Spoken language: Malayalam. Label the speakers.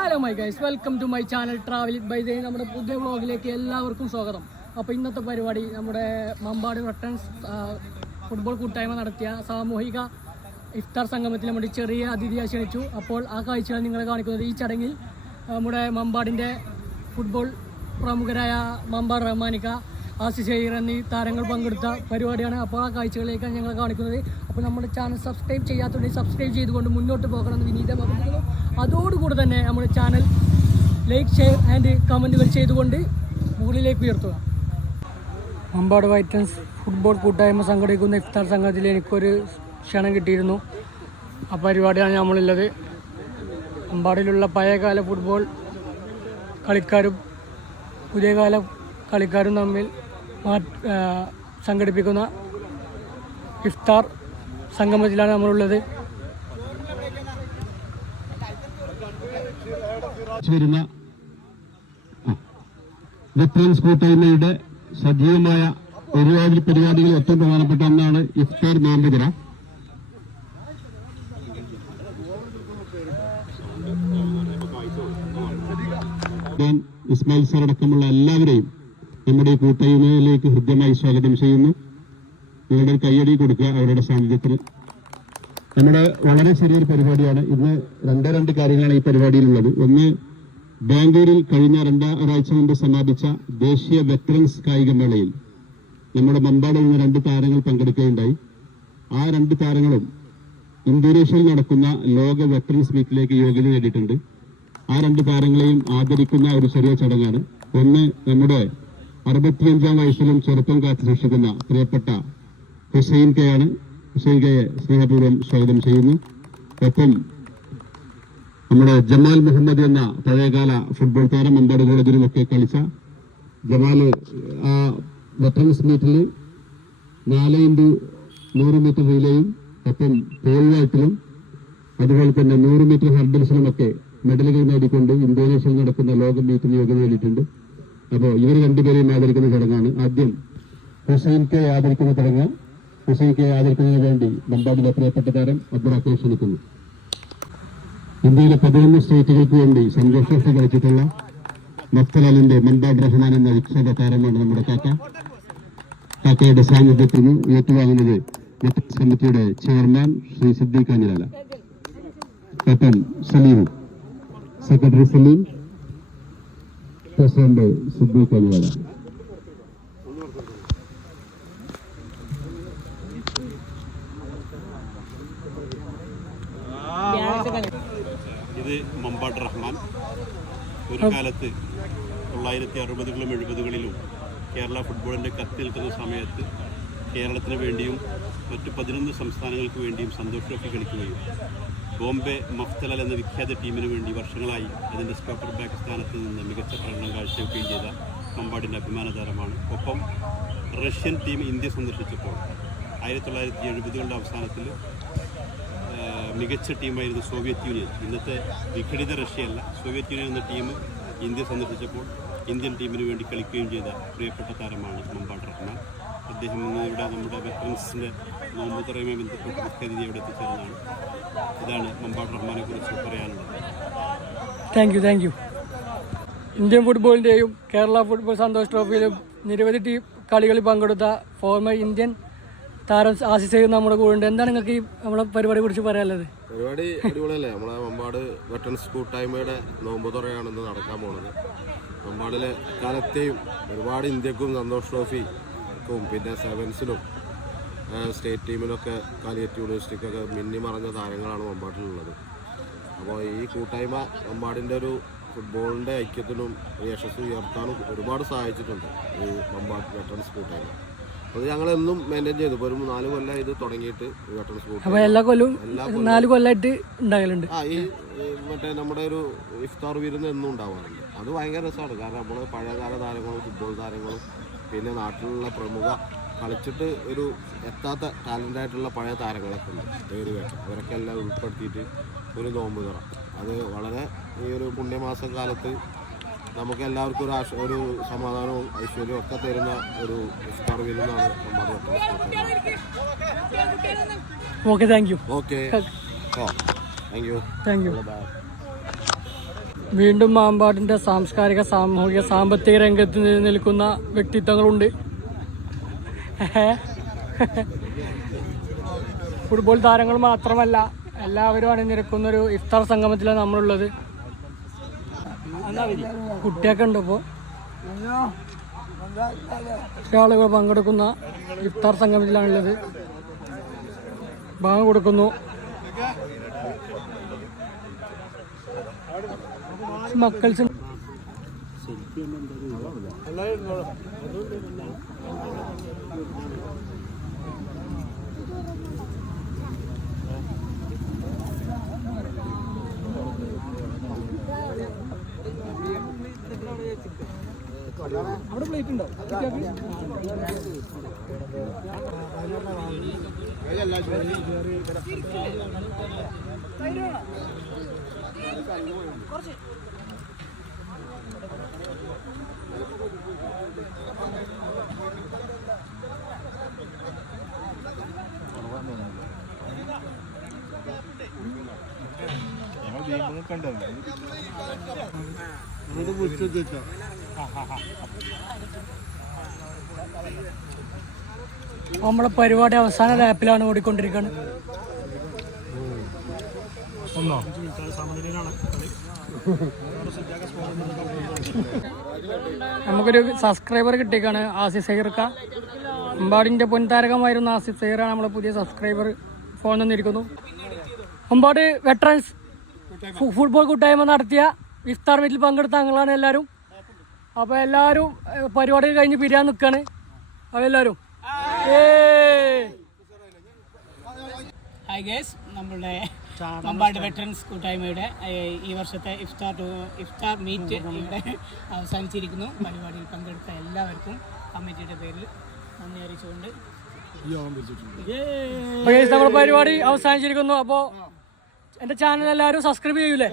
Speaker 1: Hello my guys welcome to my channel travel by ദേ നമ്മുടെ പുതിയ വ്ളോഗിലേക്ക് എല്ലാവർക്കും സ്വാഗതം. അപ്പോൾ ഇന്നത്തെ പരിപാടി നമ്മുടെ മമ്പാട് റട്ടൻസ് ഫുട്ബോൾ കൂട്ടായ്മ നടത്തിയ സാമൂഹിക ഇഫ്താർ സംഗമത്തിൽ നമ്മുടെ ചെറിയ അതിഥിയെ ക്ഷണിച്ചു. അപ്പോൾ ആ കാഴ്ചകൾ നിങ്ങളെ കാണിക്കുന്നത് ഈ ചടങ്ങിൽ നമ്മുടെ മമ്പാടിന്റെ ഫുട്ബോൾ പ്രമുഖരായ മമ്പാട് റഹ്മാനിക്ക ആസി ഷെയർ എന്നീ താരങ്ങൾ പങ്കെടുത്ത പരിപാടിയാണ് അപ്പോൾ ആ കാഴ്ചകളിലേക്കാണ് ഞങ്ങൾ കാണിക്കുന്നത്. അപ്പോൾ നമ്മുടെ ചാനൽ സബ്സ്ക്രൈബ് ചെയ്യാത്തവരെ സബ്സ്ക്രൈബ് ചെയ്തുകൊണ്ട് മുന്നോട്ട് പോകണമെന്ന് വിനീതം അഭ്യർത്ഥിക്കുന്നു. അതോടുകൂടി തന്നെ നമ്മുടെ ചാനൽ ലൈക്ക് ഷെയർ ആൻഡ് കമന്റുകൾ ചെയ്തുകൊണ്ട് മുകളിലേക്ക് ഉയർത്തുക. മമ്പാട് വൈറ്റൻസ് ഫുട്ബോൾ കൂട്ടായ്മ സംഘടിപ്പിക്കുന്ന ഇഫ്താർ സംഘത്തിൽ എനിക്കൊരു ക്ഷണം കിട്ടിയിരുന്നു. ആ പരിപാടിയാണ് നമ്മളുള്ളത്. അമ്പാടിലുള്ള പഴയകാല ഫുട്ബോൾ കളിക്കാരും പുതിയകാല കളിക്കാരും തമ്മിൽ സംഘടിപ്പിക്കുന്ന ഇഫ്താർ സംഗമത്തിലാണ് നമ്മളുള്ളത്.
Speaker 2: വരുന്ന വെറ്ററൻസ് കൂട്ടായ്മയുടെ സജീവമായ ഒരുപാട് പരിപാടികൾ ഏറ്റവും പ്രധാനപ്പെട്ട ഒന്നാണ് ഇഫ്താർ നോമ്പുതിര ഇസ്മായിൽ സാർ അടക്കമുള്ള എല്ലാവരെയും നമ്മുടെ ഈ കൂട്ടായ്മയിലേക്ക് ഹൃദ്യമായി സ്വാഗതം ചെയ്യുന്നു. നിങ്ങളുടെ ഒരു കയ്യടി കൊടുക്കുക അവരുടെ സാന്നിധ്യത്തിൽ. നമ്മുടെ വളരെ ചെറിയൊരു പരിപാടിയാണ്. ഇന്ന് രണ്ടേ രണ്ട് കാര്യങ്ങളാണ് ഈ പരിപാടിയിലുള്ളത്. ഒന്ന് ബാംഗ്ലൂരിൽ കഴിഞ്ഞ രണ്ടാ ഒരാഴ്ച മുമ്പ് സമാപിച്ച ദേശീയ വെറ്ററൻസ് കായികമേളയിൽ നമ്മുടെ മമ്പാടിൽ നിന്ന് രണ്ട് താരങ്ങൾ പങ്കെടുക്കുകയുണ്ടായി. ആ രണ്ട് താരങ്ങളും ഇന്തോനേഷ്യയിൽ നടക്കുന്ന ലോക വെറ്ററൻസ് മീറ്റിലേക്ക് യോഗ്യത നേടിയിട്ടുണ്ട്. ആ രണ്ട് താരങ്ങളെയും ആദരിക്കുന്ന ഒരു ചെറിയ ചടങ്ങാണ്. ഒന്ന് നമ്മുടെ അറുപത്തിയഞ്ചാം വയസ്സിലും ചെറുപ്പം കാത്തു സൂക്ഷിക്കുന്ന പ്രിയപ്പെട്ട ഹുസൈൻ കെ ആണ് ഹുസൈൻ കെയെ സ്നേഹപൂർവം സ്വാഗതം ചെയ്യുന്നു. ഒപ്പം നമ്മുടെ ജമാൽ മുഹമ്മദ് എന്ന പഴയകാല ഫുട്ബോൾ താരം അമ്പാട് കോളേജിലുമൊക്കെ കളിച്ച ജമാൽ ആ വെറ്ററൻസ് മീറ്റിൽ നാല് ഇന്റു നൂറ് മീറ്റർ റിലേയും ഒപ്പം പോൾവാട്ടിലും അതുപോലെ തന്നെ നൂറ് മീറ്റർ ഹർഡിൽസിലുമൊക്കെ മെഡലുകൾ നേടിക്കൊണ്ട് ഇന്തോനേഷ്യയിൽ നടക്കുന്ന ലോക മീറ്റിന് യോഗ്യത നേടിയിട്ടുണ്ട് അപ്പോൾ ഇവർ രണ്ടുപേരെയും ആദരിക്കുന്ന ചടങ്ങാണ് ആദ്യം ഹുസൈൻ കെ ആദരിക്കുന്ന ചടങ്ങ്. ഹുസൈൻ കെ ആദരിക്കുന്നതിന് വേണ്ടി ബംബാബിലെ പ്രിയപ്പെട്ട താരം അബ്ദുറാഖെ ക്ഷണിക്കുന്നു. ഇന്ത്യയിലെ പതിനൊന്ന് സ്റ്റേറ്റുകൾക്ക് വേണ്ടി സന്തോഷം കളിച്ചിട്ടുള്ള മഫ്തലാലിന്റെ മൻബാബ് റഹ്മാൻ എന്ന വിക്ഷേപ താരമാണ് നമ്മുടെ കാക്ക. കാക്കയുടെ സാന്നിധ്യത്തിൽ നിന്ന് ഏറ്റുവാങ്ങുന്നത് സമിതിയുടെ ചെയർമാൻ ശ്രീ സിദ്ദീഖ് അനിലാല. ഒപ്പം സലീം. സെക്രട്ടറി സലീം. പ്രസിഡന്റ് സിദ്ദീഖ് അനിലാല
Speaker 3: ഇത് മമ്പാട് റഹ്മാൻ. ഒരു കാലത്ത് തൊള്ളായിരത്തി അറുപതുകളും എഴുപതുകളിലും കേരള ഫുട്ബോളിന്റെ കത്തി നിൽക്കുന്ന സമയത്ത് കേരളത്തിന് വേണ്ടിയും മറ്റ് പതിനൊന്ന് സംസ്ഥാനങ്ങൾക്ക് വേണ്ടിയും സന്തോഷ് ട്രോഫി കളിക്കുകയും ബോംബെ മഫ്തലൽ എന്ന വിഖ്യാത ടീമിന് വേണ്ടി വർഷങ്ങളായി അതിന്റെ സ്കോപ്പർ ബാക്ക് സ്ഥാനത്ത് നിന്ന് മികച്ച പ്രകടനം കാഴ്ചവെക്കുകയും ചെയ്ത മമ്പാടിന്റെ അഭിമാന താരമാണ്. ഒപ്പം റഷ്യൻ ടീം ഇന്ത്യ സന്ദർശിച്ചപ്പോൾ ആയിരത്തി തൊള്ളായിരത്തി എഴുപതുകളുടെ അവസാനത്തിൽ മികച്ച ടീമായിരുന്നു സോവിയറ്റ് യൂണിയൻ. ഇന്നത്തെ വിഘടിത റഷ്യയല്ല സോവിയറ്റ് യൂണിയൻ എന്ന ടീം ഇന്ത്യ സന്ദർശിച്ചപ്പോൾ ഇന്ത്യൻ ടീമിന് വേണ്ടി കളിക്കുകയും ചെയ്ത പ്രിയപ്പെട്ട താരമാണ് മമ്പാട് റഹ്മാൻ. അദ്ദേഹം ഇന്ന് ഇവിടെ നമ്മുടെ വെറ്ററൻസിന്റെ നോമ്പ് തുറയുമായി ബന്ധപ്പെട്ട് മുഖ്യാതിഥി അവിടെ എത്തിച്ചേർന്നതാണ്. ഇതാണ് മമ്പാട് റഹ്മാനെ കുറിച്ച് പറയാനുള്ളത്.
Speaker 1: Thank you thank you Indian ഫുട്ബോളിന്റെയും Kerala football Santosh ട്രോഫിയിലും നിരവധി ടീം കളികളിൽ പങ്കെടുത്ത ഫോർമർ ഇന്ത്യൻ താരം ആശിസ് ചെയ്യുന്ന നമ്മുടെ കൂടെ ഉണ്ട് എന്താണ് നിങ്ങൾക്ക് ഈ നമ്മളെ പരിപാടിയെ കുറിച്ച് പറയാനുള്ളത്?
Speaker 4: പരിപാടി അടിപൊളിയല്ലേ? നമ്മളെ മമ്പാട് വെട്ടൻസ് കൂട്ടായ്മയുടെ നോമ്പ് തുറയാണ് ഇന്ന് നടക്കാൻ പോണത്. മമ്പാടിലെ കാലത്തെയും ഒരുപാട് ഇന്ത്യക്കും സന്തോഷ് ട്രോഫിക്കും പിന്നെ സെവൻസിലും സ്റ്റേറ്റ് ടീമിലൊക്കെ കാലിക്കറ്റ് യൂണിവേഴ്സിറ്റിക്കൊക്കെ മിന്നി മറഞ്ഞ താരങ്ങളാണ് മമ്പാട്ടിലുള്ളത്. അപ്പോൾ ഈ കൂട്ടായ്മ മമ്പാടിന്റെ ഒരു ഫുട്ബോളിന്റെ ഐക്യത്തിനും യശസ് ഉയർത്താനും ഒരുപാട് സഹായിച്ചിട്ടുണ്ട് ഈ മമ്പാട് വെട്ടൻസ് കൂട്ടായ്മ. അത് ഞങ്ങളെന്നും മെയിന്റെയിൻ ചെയ്തു. ഇപ്പോൾ ഒരു നാല് കൊല്ലം ഇത് തുടങ്ങിയിട്ട് വെട്ടൻസ് കൂട്ടായ്മ.
Speaker 1: എല്ലാ കൊല്ലവും നാല് കൊല്ലമായിട്ട് ഉണ്ടാകലുണ്ട്.
Speaker 4: ആ ഈ ഈ മറ്റേ നമ്മുടെ ഒരു ഇഫ്താർ വിരുന്ന് എന്നും ഉണ്ടാവാറുണ്ട്. അത് ഭയങ്കര രസമാണ്. കാരണം നമ്മൾ പഴയകാല താരങ്ങളും ഫുട്ബോൾ താരങ്ങളും പിന്നെ നാട്ടിലുള്ള പ്രമുഖ കളിച്ചിട്ട് ഒരു എത്താത്ത ടാലന്റ് ആയിട്ടുള്ള പഴയ താരങ്ങളൊക്കെ ഉണ്ട്. പേര് കേട്ട അവരൊക്കെ എല്ലാം ഉൾപ്പെടുത്തിയിട്ട് ഒരു നോമ്പ് തുറ. അത് വളരെ ഈ ഒരു പുണ്യമാസം കാലത്ത് നമുക്ക് എല്ലാവർക്കും ഒരു ആശ ഒരു സമാധാനവും ഐശ്വര്യവും ഒക്കെ തരുന്ന ഒരു ഇഫ്താർ വിരുന്നാണ് നമ്മുടെ
Speaker 1: okay thank you
Speaker 4: okay oh thank you
Speaker 1: thank you വീണ്ടും മാമ്പാടിന്റെ സാംസ്കാരിക സാമൂഹിക സാമ്പത്തിക രംഗത്ത് നിലനിൽക്കുന്ന വ്യക്തിത്വങ്ങളുണ്ട്. ഫുട്ബോൾ താരങ്ങൾ മാത്രമല്ല എല്ലാവരും അണിനിരക്കുന്ന ഒരു ഇഫ്താർ സംഗമത്തിലാണ് നമ്മളുള്ളത്. കുട്ടിയൊക്കെ ഉണ്ട് ഇപ്പോൾ ആളുകൾ പങ്കെടുക്കുന്ന ഇഫ്താർ സംഗമത്തിലാണുള്ളത്. ഭാഗം കൊടുക്കുന്നു. മക്കൾസ് പ്ലേറ്റ് ഉണ്ടാവും ഞങ്ങൾ ദീപങ്ങൾ കണ്ടു? അവിടെ പ്ലേറ്റ് ഉണ്ടോ നമ്മളെ പരിപാടി അവസാന ലാപ്പിലാണ് ഓടിക്കൊണ്ടിരിക്കുന്നത് നമുക്കൊരു സബ്സ്ക്രൈബർ കിട്ടിയേക്കാണ് ആസിഫ് സൈർക്ക അമ്പാടിന്റെ പൊൻതാരകമായിരുന്ന ആസിഫ് സൈറാണ് നമ്മളെ പുതിയ സബ്സ്ക്രൈബർ ഫോൺ തന്നിരിക്കുന്നു അമ്പാട് വെറ്ററൻസ് ഫുട്ബോൾ കൂട്ടായ്മ നടത്തിയ ഇഫ്താർ മീറ്റിൽ പങ്കെടുത്ത അങ്ങളാണ് എല്ലാവരും. അപ്പോൾ എല്ലാവരും പരിപാടി കഴിഞ്ഞ് പിരിയാൻ നിൽക്കുകയാണ് അപ്പോൾ എല്ലാവരും.
Speaker 5: ഹായ് ഗേസ് നമ്മളുടെ മമ്പാട് വെറ്ററൻസ് കൂട്ടായ്മയുടെ ഈ വർഷത്തെ ഇഫ്താർ ടു- ഇഫ്താർ മീറ്റ് ഇവിടെ അവസാനിച്ചിരിക്കുന്നു. പരിപാടിയിൽ പങ്കെടുത്ത എല്ലാവർക്കും കമ്മിറ്റിയുടെ പേരിൽ നന്ദി അറിയിച്ചുകൊണ്ട്.
Speaker 1: നമ്മുടെ പരിപാടി അവസാനിച്ചിരിക്കുന്നു. അപ്പോൾ എന്റെ ചാനൽ എല്ലാവരും സബ്സ്ക്രൈബ് ചെയ്യൂലേ?